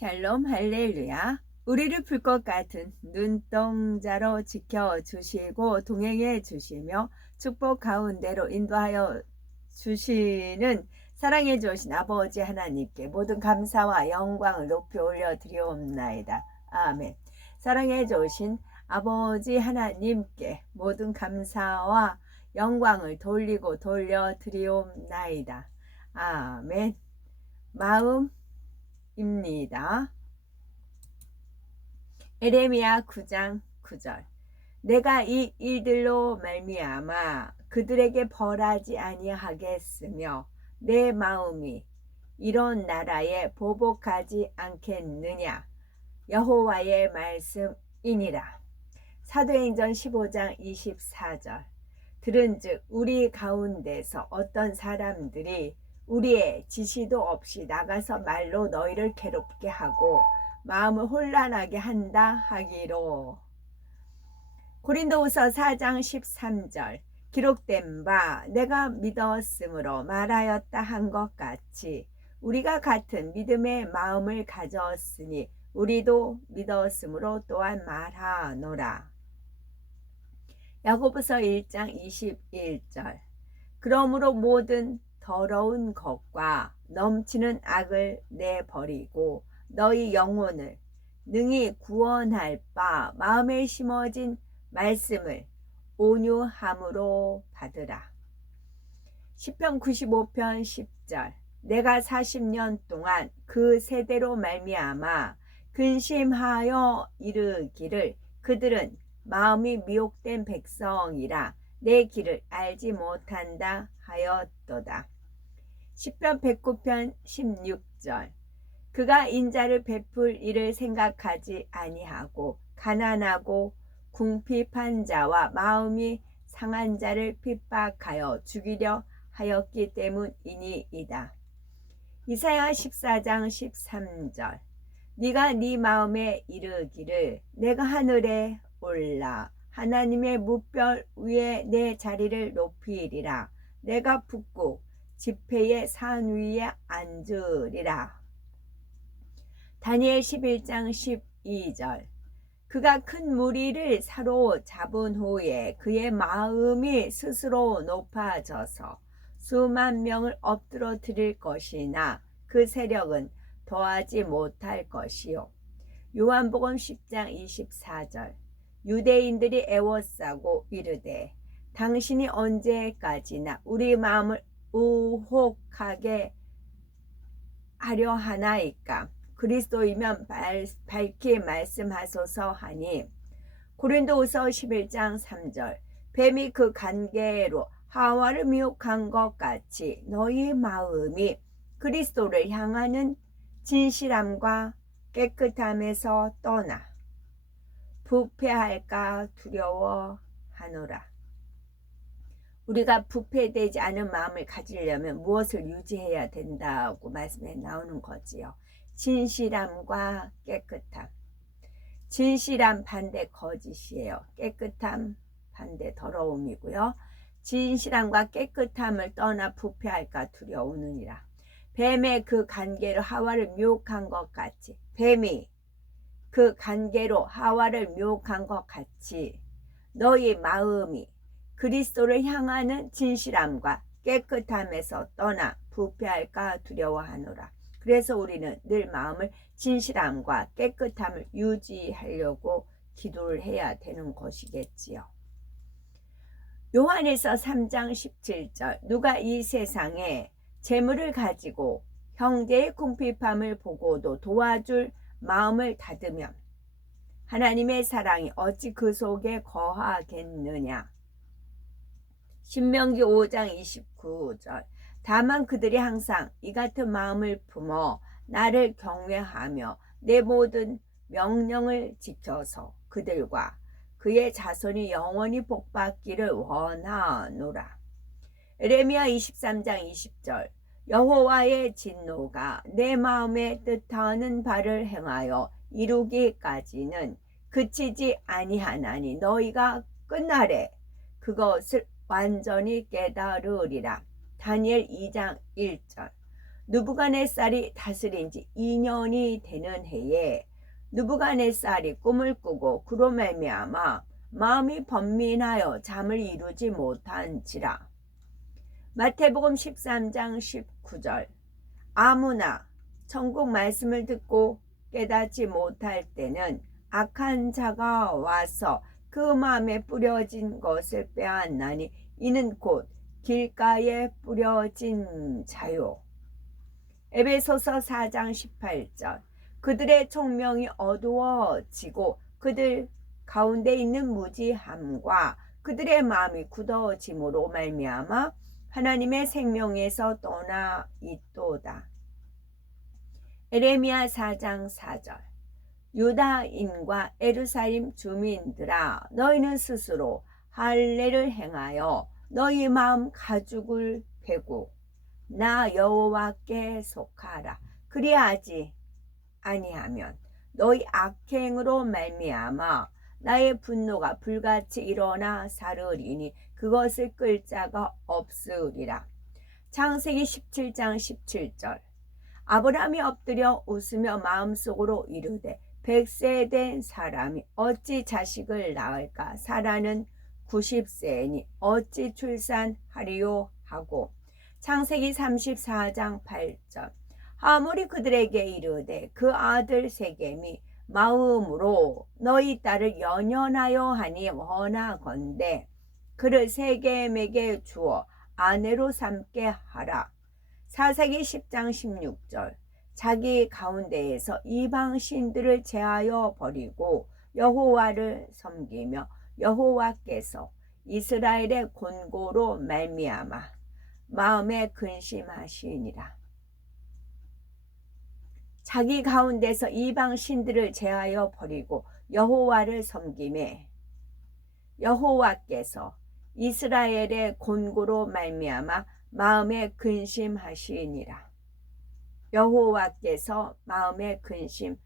샬롬 할렐루야. 우리를 풀 것 같은 눈동자로 지켜주시고 동행해 주시며 축복 가운데로 인도하여 주시는 사랑해 주신 아버지 하나님께 모든 감사와 영광을 높이 올려드리옵나이다. 아멘. 사랑해 주신 아버지 하나님께 모든 감사와 영광을 돌려드리옵나이다. 아멘. 마음입니다. 에레미야 9장 9절. 내가 이 일들로 말미암아 그들에게 벌하지 아니하겠으며 내 마음이 이런 나라에 보복하지 않겠느냐. 여호와의 말씀이니라. 사도행전 15장 24절. 들은즉 우리 가운데서 어떤 사람들이 우리의 지시도 없이 나가서 말로 너희를 괴롭게 하고 마음을 혼란하게 한다 하기로. 고린도후서 4장 13절. 기록된 바 내가 믿었으므로 말하였다 한 것 같이 우리가 같은 믿음의 마음을 가졌으니 우리도 믿었으므로 또한 말하노라. 야고보서 1장 21절. 그러므로 모든 더러운 것과 넘치는 악을 내버리고 너희 영혼을 능히 구원할 바 마음에 심어진 말씀을 온유함으로 받으라. 시편 95편 10절. 내가 40년 동안 그 세대로 말미암아 근심하여 이르기를 그들은 마음이 미혹된 백성이라 내 길을 알지 못한다 하였도다. 시편 109편 16절. 그가 인자를 베풀 일을 생각하지 아니하고 가난하고 궁핍한 자와 마음이 상한 자를 핍박하여 죽이려 하였기 때문이니이다. 이사야 14장 13절. 네가 네 마음에 이르기를 내가 하늘에 올라 하나님의 무별 위에 내 자리를 높이리라. 내가 북극 지폐의 산 위에 앉으리라. 다니엘 11장 12절. 그가 큰 무리를 사로잡은 후에 그의 마음이 스스로 높아져서 수만 명을 엎드러뜨릴 것이나 그 세력은 더하지 못할 것이요. 요한복음 10장 24절. 유대인들이 애워싸고 이르되 당신이 언제까지나 우리 마음을 우혹하게 하려 하나이까. 그리스도이면 밝히 말씀하소서 하니. 고린도후서 11장 3절. 뱀이 그 간계로 하와를 미혹한 것 같이 너희 마음이 그리스도를 향하는 진실함과 깨끗함에서 떠나 부패할까 두려워하노라. 우리가 부패되지 않은 마음을 가지려면 무엇을 유지해야 된다고 말씀에 나오는 거지요. 진실함과 깨끗함. 진실함 반대 거짓이에요. 깨끗함 반대 더러움이고요. 진실함과 깨끗함을 떠나 부패할까 두려우느니라. 뱀의 그 간계로 하와를 미혹한 것 같이, 뱀이 그 간계로 하와를 미혹한 것 같이 너희 마음이 그리스도를 향하는 진실함과 깨끗함에서 떠나 부패할까 두려워하노라. 그래서 우리는 늘 마음을 진실함과 깨끗함을 유지하려고 기도를 해야 되는 것이겠지요. 요한일서 3장 17절. 누가 이 세상에 재물을 가지고 형제의 궁핍함을 보고도 도와줄 마음을 닫으면 하나님의 사랑이 어찌 그 속에 거하겠느냐. 신명기 5장 29절. 다만 그들이 항상 이 같은 마음을 품어 나를 경외하며 내 모든 명령을 지켜서 그들과 그의 자손이 영원히 복받기를 원하노라. 에레미야 23장 20절. 여호와의 진노가 내 마음에 뜻하는 바를 행하여 이루기까지는 그치지 아니하나니 너희가 끝날에 그것을 완전히 깨달으리라. 다니엘 2장 1절. 느부갓네살이 다스린 지 2년이 되는 해에 느부갓네살이 꿈을 꾸고 그로 말미암아 마음이 번민하여 잠을 이루지 못한지라. 마태복음 13장 19절. 아무나 천국 말씀을 듣고 깨닫지 못할 때는 악한 자가 와서 그 마음에 뿌려진 것을 빼앗나니 이는 곧 길가에 뿌려진 자요. 에베소서 4장 18절. 그들의 총명이 어두워지고 그들 가운데 있는 무지함과 그들의 마음이 굳어짐으로 말미암아 하나님의 생명에서 떠나 있도다. 에레미야 4장 4절. 유다인과 예루살렘 주민들아, 너희는 스스로 할례를 행하여 너희 마음 가죽을 베고 나 여호와께 속하라. 그리하지 아니하면 너희 악행으로 말미암아 나의 분노가 불같이 일어나 사르리니 그것을 끌 자가 없으리라. 창세기 17장 17절. 아브라함이 엎드려 웃으며 마음속으로 이르되 100세 된 사람이 어찌 자식을 낳을까? 사라는 90세니 어찌 출산하리요? 하고 창세기 34장 8절. 아무리 그들에게 이르되 그 아들 세겜이 마음으로 너희 딸을 연연하여 하니 원하건대 그를 세겜에게 주어 아내로 삼게 하라. 사사기 10장 16절. 자기 가운데에서 이방 신들을 제하여 버리고 여호와를 섬기며 여호와께서 이스라엘의 권고로 말미암아 마음에 근심하시니라. 자기 가운데서 이방 신들을 제하여 버리고 여호와를 섬기매 여호와께서 이스라엘의 권고로 말미암아 마음에 근심하시니라. 여호와께서 마음에 근심하시니라.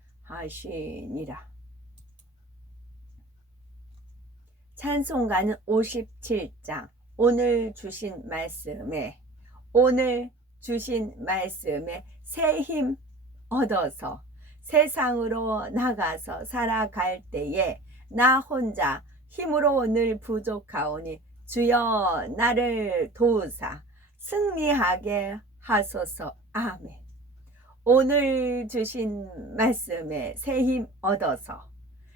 찬송가는 57장. 오늘 주신 말씀에 새 힘 얻어서 세상으로 나가서 살아갈 때에 나 혼자 힘으로 늘 부족하오니 주여 나를 도우사 승리하게 하소서. 아멘. 오늘 주신 말씀에 새 힘 얻어서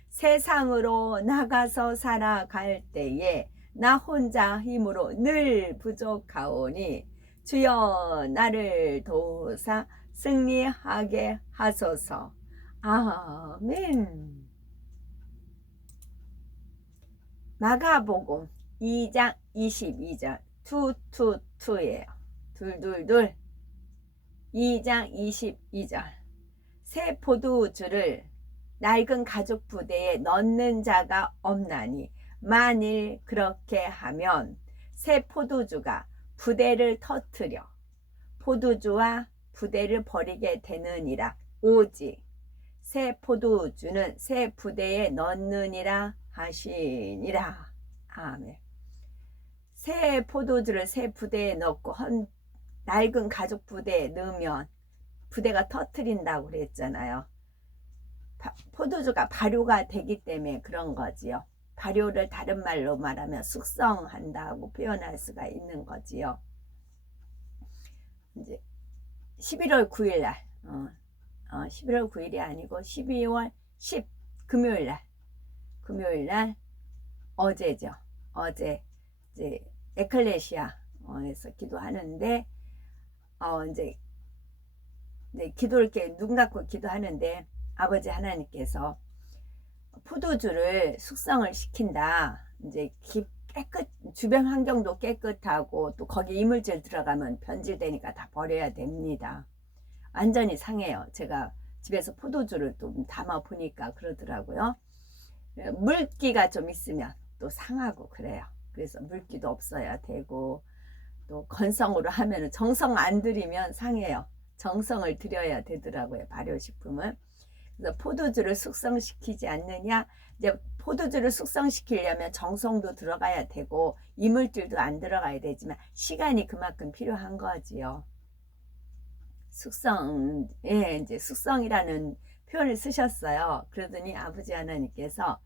세상으로 나가서 살아갈 때에 나 혼자 힘으로 늘 부족하오니 주여 나를 도우사 승리하게 하소서. 아멘. 마가복음 2장 22절. 222예요. 둘둘둘. 2장 22절. 새 포도주를 낡은 가죽 부대에 넣는 자가 없나니 만일 그렇게 하면 새 포도주가 부대를 터뜨려 포도주와 부대를 버리게 되느니라. 오직 새 포도주는 새 부대에 넣느니라 하시니라. 아멘. 새 포도주를 새 부대에 넣고 낡은 가죽 부대에 넣으면 부대가 터뜨린다고 그랬잖아요. 포도주가 발효가 되기 때문에 그런 거지요. 발효를 다른 말로 말하면 숙성한다고 표현할 수가 있는 거지요. 이제 11월 9일 날 11월 9일이 아니고 12월 10 금요일 날 어제죠. 어제 이제 에클레시아에서 기도하는데 이제 기도를 이렇게 눈 감고 기도하는데 아버지 하나님께서 포도주를 숙성을 시킨다. 이제 주변 환경도 깨끗하고 또 거기 이물질 들어가면 변질되니까 다 버려야 됩니다. 완전히 상해요. 제가 집에서 포도주를 또 담아 보니까 그러더라고요. 물기가 좀 있으면 또 상하고 그래요. 그래서 물기도 없어야 되고 또 건성으로 하면 정성 안 들이면 상해요. 정성을 들여야 되더라고요. 발효식품은. 그래서 포도주를 숙성시키지 않느냐. 이제 포도주를 숙성시키려면 정성도 들어가야 되고 이물질도 안 들어가야 되지만 시간이 그만큼 필요한 거지요. 숙성에 이제 숙성이라는 표현을 쓰셨어요. 그러더니 아버지 하나님께서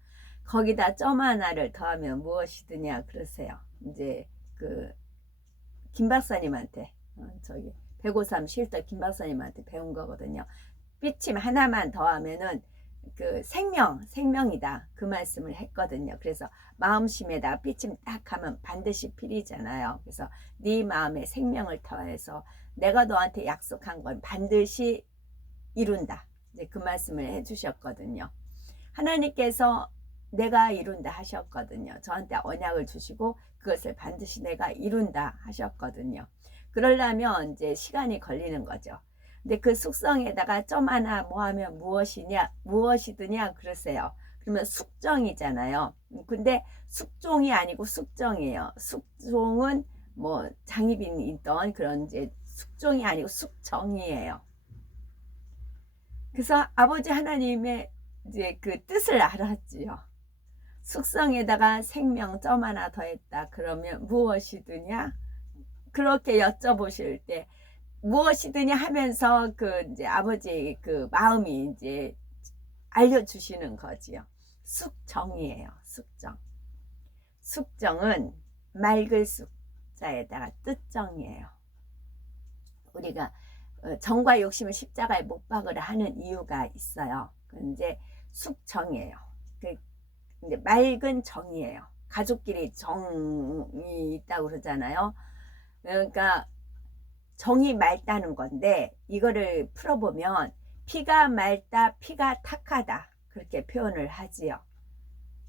거기다 점 하나를 더하면 무엇이드냐 그러세요. 이제 그 김 박사님한테 저기 153 쉴터 김 박사님한테 배운 거거든요. 삐침 하나만 더하면은 그 생명이다 그 말씀을 했거든요. 그래서 마음심에다가 삐침 딱 하면 반드시 필이잖아요. 그래서 네 마음에 생명을 더해서 내가 너한테 약속한 건 반드시 이룬다. 이제 그 말씀을 해주셨거든요. 하나님께서 내가 이룬다 하셨거든요. 저한테 언약을 주시고 그것을 반드시 내가 이룬다 하셨거든요. 그러려면 이제 시간이 걸리는 거죠. 근데 그 숙성에다가 점 하나 뭐 하면 무엇이드냐 그러세요. 그러면 숙정이잖아요. 근데 숙종이 아니고 숙정이에요. 숙종은 뭐 장희빈이 있던 그런 이제 숙종이 아니고 숙정이에요. 그래서 아버지 하나님의 이제 그 뜻을 알았지요. 숙성에다가 생명 점 하나 더했다. 그러면 무엇이드냐? 그렇게 여쭤보실 때 무엇이드냐 하면서 그 이제 아버지 그 마음이 이제 알려주시는 거지요. 숙정이에요. 숙정. 숙정은 맑을 숙자에다가 뜻정이에요. 우리가 정과 욕심을 십자가에 못 박으라 하는 이유가 있어요. 이제 숙정이에요. 이제 맑은 정이에요. 가족끼리 정이 있다고 그러잖아요. 그러니까 정이 맑다는 건데 이거를 풀어보면 피가 맑다, 피가 탁하다 그렇게 표현을 하지요.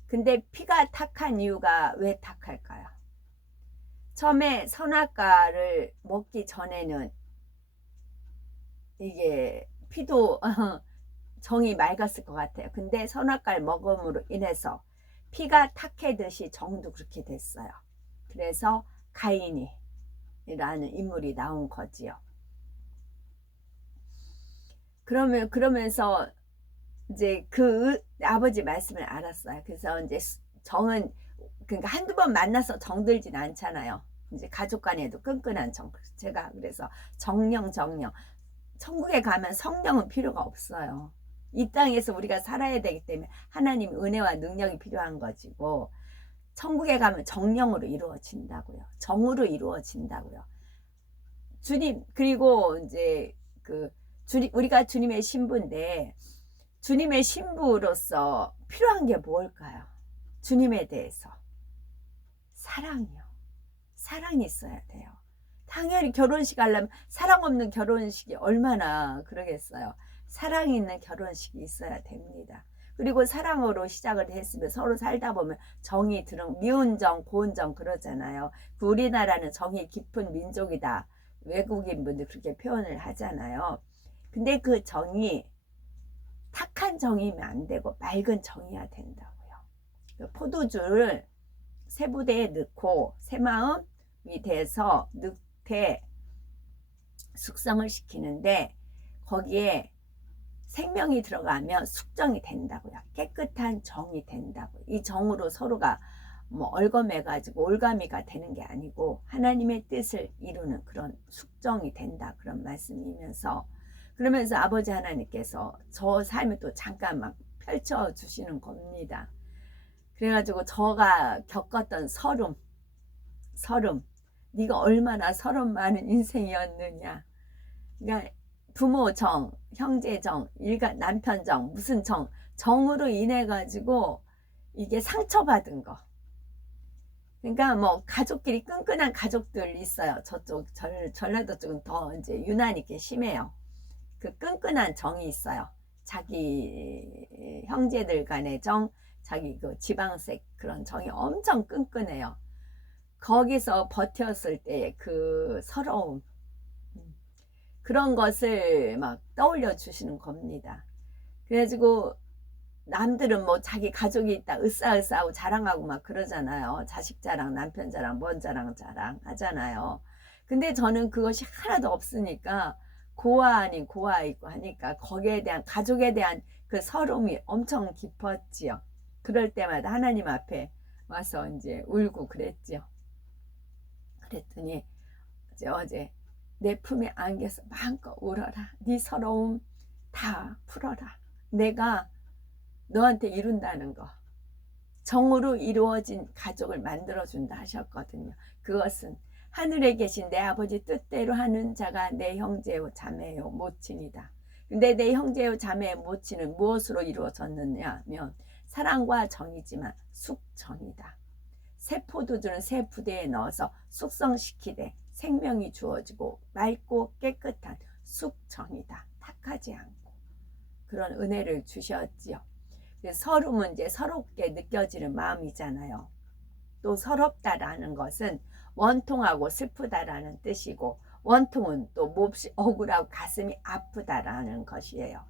근데 피가 탁한 이유가 왜 탁할까요? 처음에 선악과를 먹기 전에는 이게 피도 정이 맑았을 것 같아요. 근데 선악과를 먹음으로 인해서 피가 탁해듯이 정도 그렇게 됐어요. 그래서 가인이라는 인물이 나온 거지요. 그러면서 이제 그 아버지 말씀을 알았어요. 그래서 이제 정은 그러니까 한두 번 만나서 정들진 않잖아요. 이제 가족 간에도 끈끈한 정. 제가 그래서 정령. 천국에 가면 성령은 필요가 없어요. 이 땅에서 우리가 살아야 되기 때문에 하나님 은혜와 능력이 필요한 것이고 천국에 가면 정령으로 이루어진다고요. 정으로 이루어진다고요. 주님 그리고 이제 우리가 주님의 신부인데 주님의 신부로서 필요한 게 뭘까요? 주님에 대해서 사랑이요. 사랑이 있어야 돼요. 당연히 결혼식 하려면 사랑 없는 결혼식이 얼마나 그러겠어요. 사랑이 있는 결혼식이 있어야 됩니다. 그리고 사랑으로 시작을 했으면 서로 살다 보면 정이 미운 정, 고운 정 그러잖아요. 우리나라는 정이 깊은 민족이다. 외국인 분들 그렇게 표현을 하잖아요. 근데 그 정이 탁한 정이면 안 되고 맑은 정이어야 된다고요. 포도주를 새 부대에 넣고 새 마음이 돼서 늑대 숙성을 시키는데 거기에 생명이 들어가면 숙정이 된다고요. 깨끗한 정이 된다고요. 이 정으로 서로가 뭐 얼거매가지고 올가미가 되는 게 아니고 하나님의 뜻을 이루는 그런 숙정이 된다. 그런 말씀이면서 그러면서 아버지 하나님께서 저 삶을 또 잠깐 막 펼쳐주시는 겁니다. 그래가지고 저가 겪었던 서름 네가 얼마나 서름 많은 인생이었느냐. 그러니까 부모 정, 형제 정, 남편 정, 무슨 정으로 인해 가지고 이게 상처받은 거. 그러니까 뭐 가족끼리 끈끈한 가족들 있어요. 저쪽 전라도 쪽은 더 이제 유난히 이렇게 심해요. 그 끈끈한 정이 있어요. 자기 형제들 간의 정, 자기 그 지방색 그런 정이 엄청 끈끈해요. 거기서 버텼을 때 그 서러움 그런 것을 막 떠올려 주시는 겁니다. 그래가지고 남들은 뭐 자기 가족이 있다 으싸으싸하고 자랑하고 막 그러잖아요. 자식 자랑, 남편 자랑, 뭔 자랑 하잖아요. 근데 저는 그것이 하나도 없으니까 고아 아닌 고아 있고 하니까 거기에 대한 가족에 대한 그 서러움이 엄청 깊었지요. 그럴 때마다 하나님 앞에 와서 이제 울고 그랬지요. 그랬더니 어제 내 품에 안겨서 마음껏 울어라. 네 서러움 다 풀어라. 내가 너한테 이룬다는 거. 정으로 이루어진 가족을 만들어준다 하셨거든요. 그것은 하늘에 계신 내 아버지 뜻대로 하는 자가 내 형제요 자매요 모친이다. 근데 내 형제요 자매요 모친은 무엇으로 이루어졌느냐 하면 사랑과 정이지만 숙정이다. 새 포도주는 새 부대에 넣어서 숙성시키되 생명이 주어지고 맑고 깨끗한 숙정이다. 탁하지 않고 그런 은혜를 주셨지요. 서름은 이제 서럽게 느껴지는 마음이잖아요. 또 서럽다라는 것은 원통하고 슬프다라는 뜻이고 원통은 또 몹시 억울하고 가슴이 아프다라는 것이에요.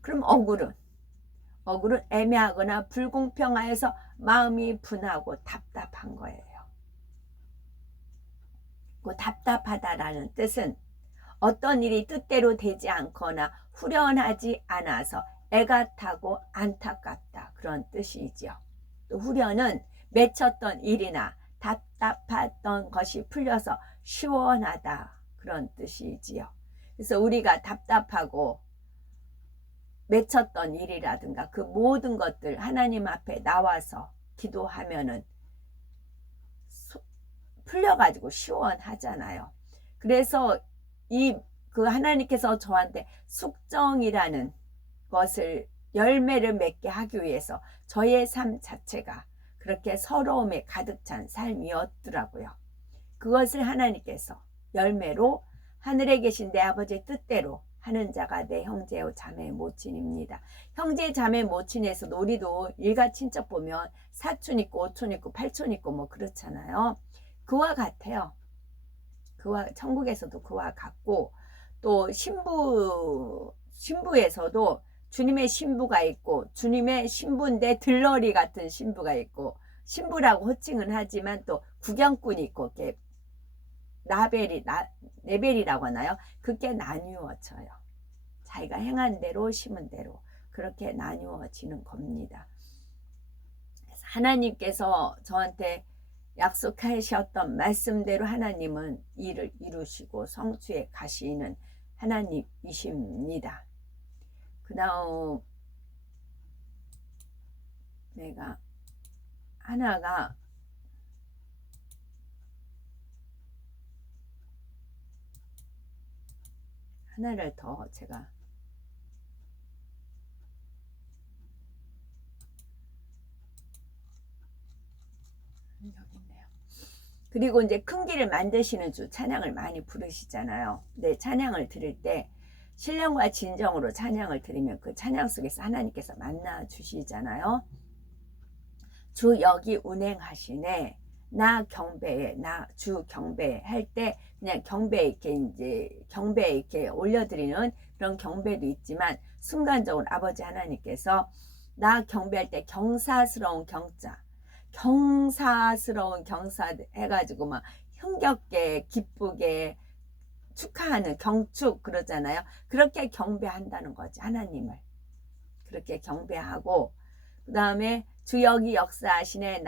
그럼 억울은 애매하거나 불공평하여서 마음이 분하고 답답한 거예요. 그 답답하다라는 뜻은 어떤 일이 뜻대로 되지 않거나 후련하지 않아서 애가 타고 안타깝다 그런 뜻이지요. 또 후련은 맺혔던 일이나 답답했던 것이 풀려서 시원하다 그런 뜻이지요. 그래서 우리가 답답하고 맺혔던 일이라든가 그 모든 것들 하나님 앞에 나와서 기도하면은 풀려가지고 시원하잖아요. 그래서 그 하나님께서 저한테 숙정이라는 것을 열매를 맺게 하기 위해서 저의 삶 자체가 그렇게 서러움에 가득 찬 삶이었더라고요. 그것을 하나님께서 열매로 하늘에 계신 내 아버지의 뜻대로 하는 자가 내 형제요 자매 모친입니다. 형제 자매 모친에서도 우리도 일가친척 보면 사촌 있고 오촌 있고 팔촌 있고 뭐 그렇잖아요. 그와 같아요. 천국에서도 그와 같고 또 신부에서도 주님의 신부가 있고 주님의 신부인데 들러리 같은 신부가 있고 신부라고 호칭은 하지만 또 구경꾼이 있고 이렇게 레벨이라고 하나요? 그게 나뉘어져요. 자기가 행한 대로 심은 대로 그렇게 나뉘어지는 겁니다. 그래서 하나님께서 저한테 약속하셨던 말씀대로 하나님은 일을 이루시고 성취해 가시는 하나님이십니다. 그 다음 내가 하나를 더 제가 여기 있네요. 그리고 이제 큰 길을 만드시는 주 찬양을 많이 부르시잖아요. 근데 찬양을 들을 때 신령과 진정으로 찬양을 들으면 그 찬양 속에서 하나님께서 만나 주시잖아요. 주 여기 운행하시네. 나 경배해. 나 주 경배해. 할 때 그냥 경배 이렇게 올려드리는 그런 경배도 있지만 순간적으로 아버지 하나님께서 나 경배할 때 경사스러운 경사 해가지고 막 흥겹게 기쁘게 축하하는 경축 그러잖아요. 그렇게 경배한다는 거지. 하나님을 그렇게 경배하고 그 다음에 주 여기 역사하시네.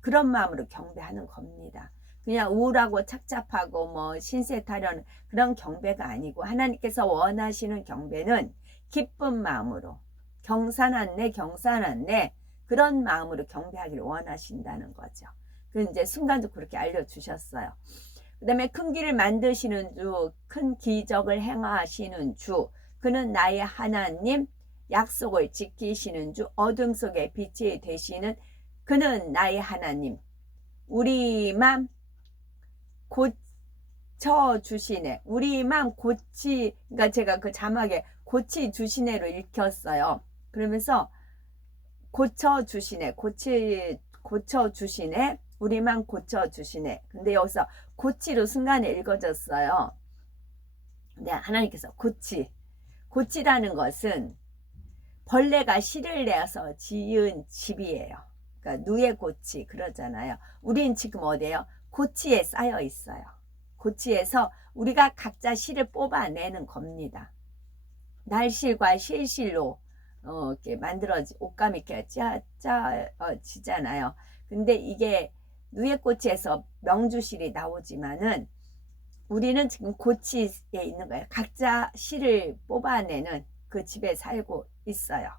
그런 마음으로 경배하는 겁니다. 그냥 우울하고 착잡하고 뭐 신세 타려는 그런 경배가 아니고 하나님께서 원하시는 경배는 기쁜 마음으로 경사났네 그런 마음으로 경배하기를 원하신다는 거죠. 그 이제 순간적으로 그렇게 알려주셨어요. 그 다음에 큰 길을 만드시는 주, 큰 기적을 행하시는 주, 그는 나의 하나님, 약속을 지키시는 주, 어둠 속에 빛이 되시는 그는 나의 하나님, 우리 맘 고쳐주시네. 우리 맘 그러니까 제가 그 자막에 고치주시네로 읽혔어요. 그러면서 고쳐주시네. 고쳐주시네. 우리만 고쳐주시네. 근데 여기서 고치로 순간에 읽어졌어요. 근데 하나님께서 고치라는 것은 벌레가 씨를 내서 지은 집이에요. 그러니까 누에 고치 그러잖아요. 우린 지금 어디에요? 고치에 쌓여 있어요. 고치에서 우리가 각자 씨를 뽑아내는 겁니다. 날실과 실실로 이렇게 만들어지 옷감이 이렇게 짜지잖아요. 근데 이게 누에꽃에서 명주실이 나오지만은 우리는 지금 고치에 있는 거예요. 각자 씨를 뽑아내는 그 집에 살고 있어요.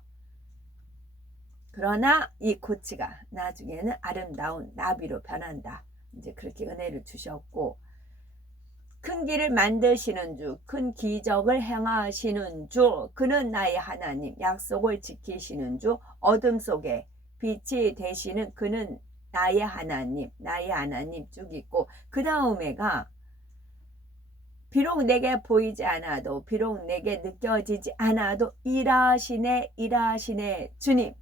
그러나 이 고치가 나중에는 아름다운 나비로 변한다. 이제 그렇게 은혜를 주셨고, 큰 길을 만드시는 주, 큰 기적을 행하시는 주, 그는 나의 하나님, 약속을 지키시는 주, 어둠 속에 빛이 되시는 그는 나의 하나님 쭉 있고, 그 다음에가 비록 내게 보이지 않아도, 비록 내게 느껴지지 않아도 일하시네 주님.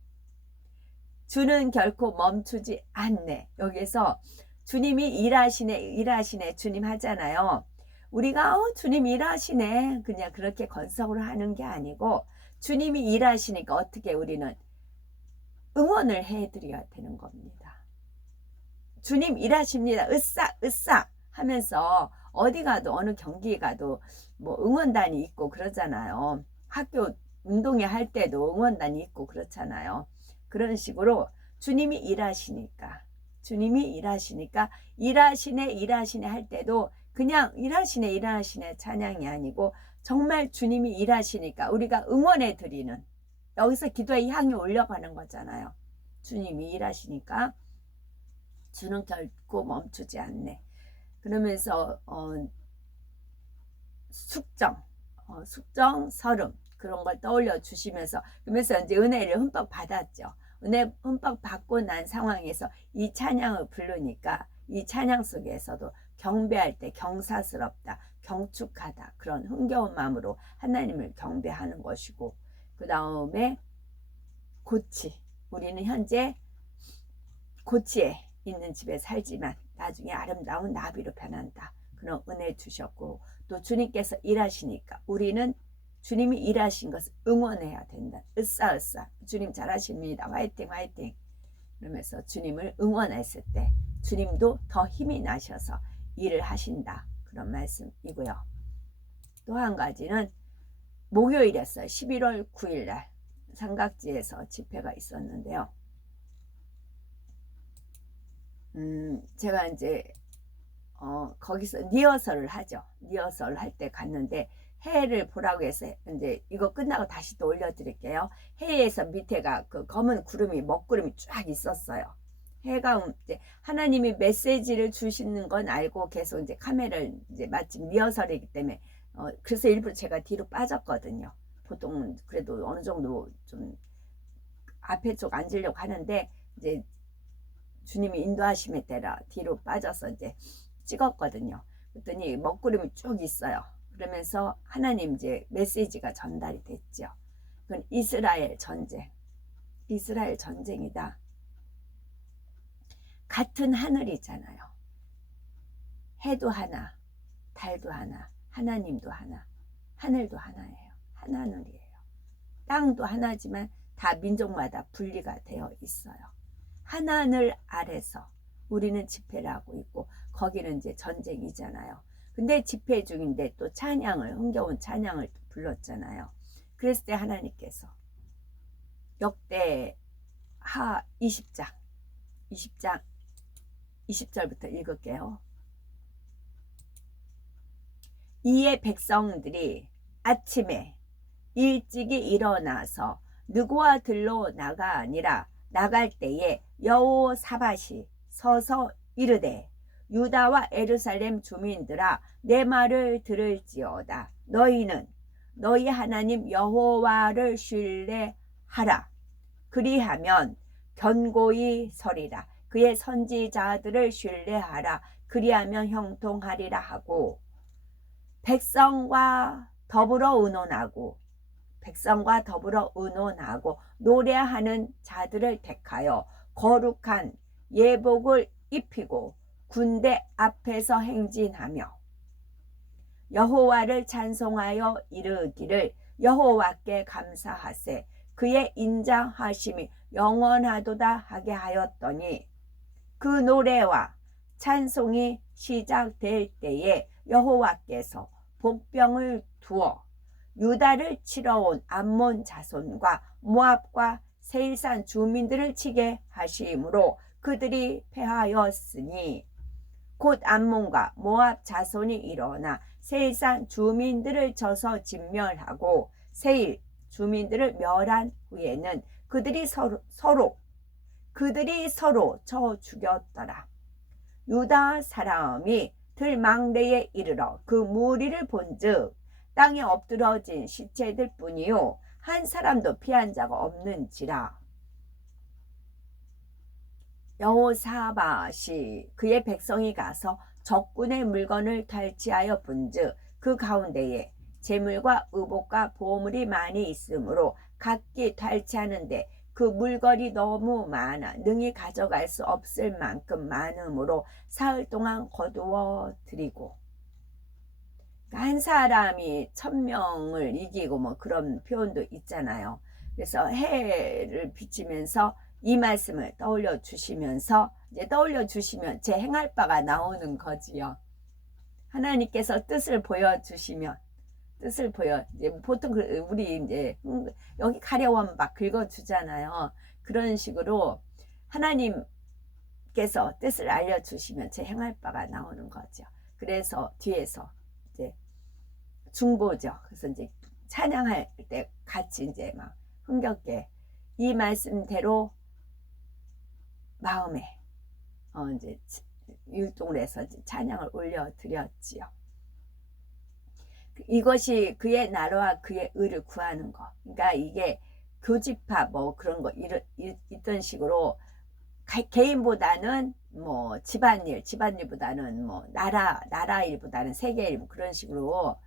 주는 결코 멈추지 않네. 여기서 주님이 일하시네 주님 하잖아요. 우리가 주님 일하시네 그냥 그렇게 건성으로 하는 게 아니고, 주님이 일하시니까 어떻게 우리는 응원을 해드려야 되는 겁니다. 주님 일하십니다. 으쌰 하면서 어디 가도, 어느 경기에 가도 뭐 응원단이 있고 그러잖아요. 학교 운동회 할 때도 응원단이 있고 그렇잖아요. 그런 식으로 주님이 일하시니까 일하시네 할 때도 그냥 일하시네 찬양이 아니고, 정말 주님이 일하시니까 우리가 응원해 드리는, 여기서 기도의 향이 올려가는 거잖아요. 주님이 일하시니까 주는 결코 멈추지 않네. 그러면서 숙정, 설움 그런 걸 떠올려 주시면서, 그러면서 이제 은혜를 흠뻑 받았죠. 은혜 흠뻑 받고 난 상황에서 이 찬양을 부르니까 이 찬양 속에서도 경배할 때 경사스럽다, 경축하다, 그런 흥겨운 마음으로 하나님을 경배하는 것이고, 그 다음에 고치, 우리는 현재 고치에 있는 집에 살지만 나중에 아름다운 나비로 변한다. 그런 은혜 주셨고, 또 주님께서 일하시니까 우리는 주님이 일하신 것을 응원해야 된다. 으쌰 주님 잘하십니다. 화이팅 그러면서 주님을 응원했을 때 주님도 더 힘이 나셔서 일을 하신다. 그런 말씀이고요. 또 한 가지는 목요일이었어요. 11월 9일 날 삼각지에서 집회가 있었는데요. 제가 이제 거기서 리허설을 하죠. 리허설 할 때 갔는데, 해를 보라고 해서, 이제 이거 끝나고 다시 또 올려드릴게요. 해에서 밑에가 그 검은 구름이, 먹구름이 쫙 있었어요. 해가 이제 하나님이 메시지를 주시는 건 알고 계속 이제 카메라를, 이제 마침 리허설이기 때문에 그래서 일부러 제가 뒤로 빠졌거든요. 보통 그래도 어느 정도 좀 앞에 쪽 앉으려고 하는데, 이제 주님이 인도하심에 따라 뒤로 빠져서 이제 찍었거든요. 그랬더니 먹구름이 쭉 있어요. 그러면서 하나님 이제 메시지가 전달이 됐죠. 그건 이스라엘 전쟁이다. 같은 하늘이잖아요. 해도 하나, 달도 하나, 하나님도 하나, 하늘도 하나예요. 하나늘이에요. 땅도 하나지만 다 민족마다 분리가 되어 있어요. 하나늘 아래서 우리는 집회를 하고 있고, 거기는 이제 전쟁이잖아요. 근데 집회 중인데 또 흥겨운 찬양을 불렀잖아요. 그랬을 때 하나님께서 역대하 20장 20절부터 읽을게요. 이에 백성들이 아침에 일찍이 일어나서 느고와 들로 나갈 때에 여호사밧이 서서 이르되, 유다와 예루살렘 주민들아, 내 말을 들을지어다. 너희는 너희 하나님 여호와를 신뢰하라. 그리하면 견고히 서리라. 그의 선지자들을 신뢰하라. 그리하면 형통하리라 하고, 백성과 더불어 의논하고 노래하는 자들을 택하여 거룩한 예복을 입히고 군대 앞에서 행진하며 여호와를 찬송하여 이르기를, 여호와께 감사하세, 그의 인자하심이 영원하도다 하게 하였더니, 그 노래와 찬송이 시작될 때에 여호와께서 복병을 두어 유다를 치러 온 암몬 자손과 모압과 세일산 주민들을 치게 하심으로 그들이 패하였으니, 곧 암몬과 모압 자손이 일어나 세일산 주민들을 쳐서 진멸하고 세일 주민들을 멸한 후에는 그들이 서로 쳐 죽였더라. 유다 사람이 들망대에 이르러 그 무리를 본즉 땅에 엎드러진 시체들 뿐이요 한 사람도 피한 자가 없는지라. 여호사밧이 그의 백성이 가서 적군의 물건을 탈취하여 본즉 그 가운데에 재물과 의복과 보물이 많이 있으므로 각기 탈취하는데 그 물건이 너무 많아 능히 가져갈 수 없을 만큼 많으므로 사흘 동안 거두어 드리고. 한 사람이 1000명을 이기고 뭐 그런 표현도 있잖아요. 그래서 해를 비치면서 이 말씀을 떠올려 주시면서 이제 떠올려 주시면 제 행할 바가 나오는 거지요. 하나님께서 뜻을 보여주시면 뜻을 이제 보통 우리 이제 여기 가려움 막 긁어주잖아요. 그런 식으로 하나님께서 뜻을 알려주시면 제 행할 바가 나오는 거죠. 그래서 뒤에서 이제 중보죠. 그래서 이제 찬양할 때 같이 이제 막 흥겹게 이 말씀대로 마음에 이제 율동을 해서 이제 찬양을 올려드렸지요. 이것이 그의 나라와 그의 의를 구하는 거. 그러니까 이게 교집합 뭐 그런 거 있던 식으로 개인보다는 뭐 집안일보다는 뭐 나라 일보다는 세계 일 그런 식으로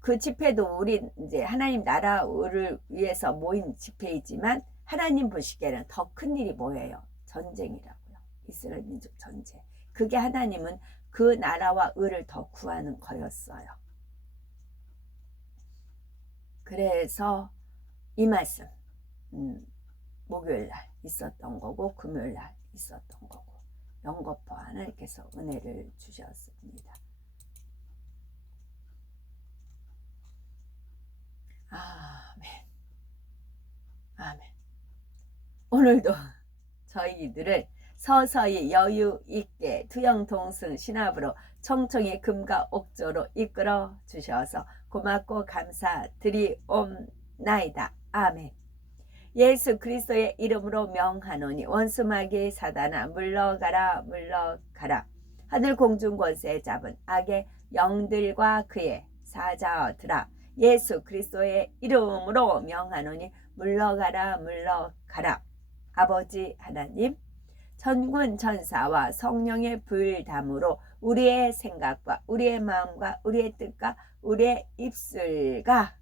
그 집회도 우리 이제 하나님 나라를 위해서 모인 집회이지만 하나님 보시기에는 더 큰 일이 뭐예요? 전쟁이라고요. 이스라엘 민족 전쟁. 그게 하나님은 그 나라와 의를 더 구하는 거였어요. 그래서 이 말씀 목요일날 있었던 거고 금요일날 있었던 거고 영거포 하나님께서 은혜를 주셨습니다. 아멘. 아멘. 오늘도 저희들을 서서히 여유 있게 투영동승 신압으로 청청의 금과 옥조로 이끌어 주셔서 고맙고 감사드리옵나이다. 아멘. 예수 그리스도의 이름으로 명하노니 원수마귀 사단아 물러가라 물러가라. 하늘 공중 권세 잡은 악의 영들과 그의 사자들아 예수 그리스도의 이름으로 명하노니 물러가라 물러가라. 아버지 하나님 천군 천사와 성령의 불담으로 우리의 생각과 우리의 마음과 우리의 뜻과 우리의 입술과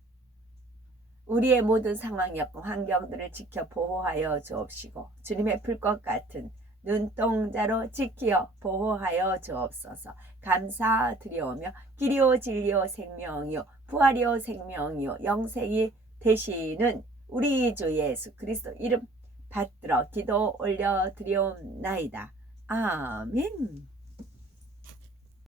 우리의 모든 상황과 환경들을 지켜 보호하여 주옵시고 주님의 불꽃 같은 눈동자로 지키어 보호하여 주옵소서. 감사드리오며 길이요 진리요 생명이요 부활이요 생명이요 영생이 되시는 우리 주 예수 그리스도 이름 받들어 기도 올려드리옵나이다. 아멘.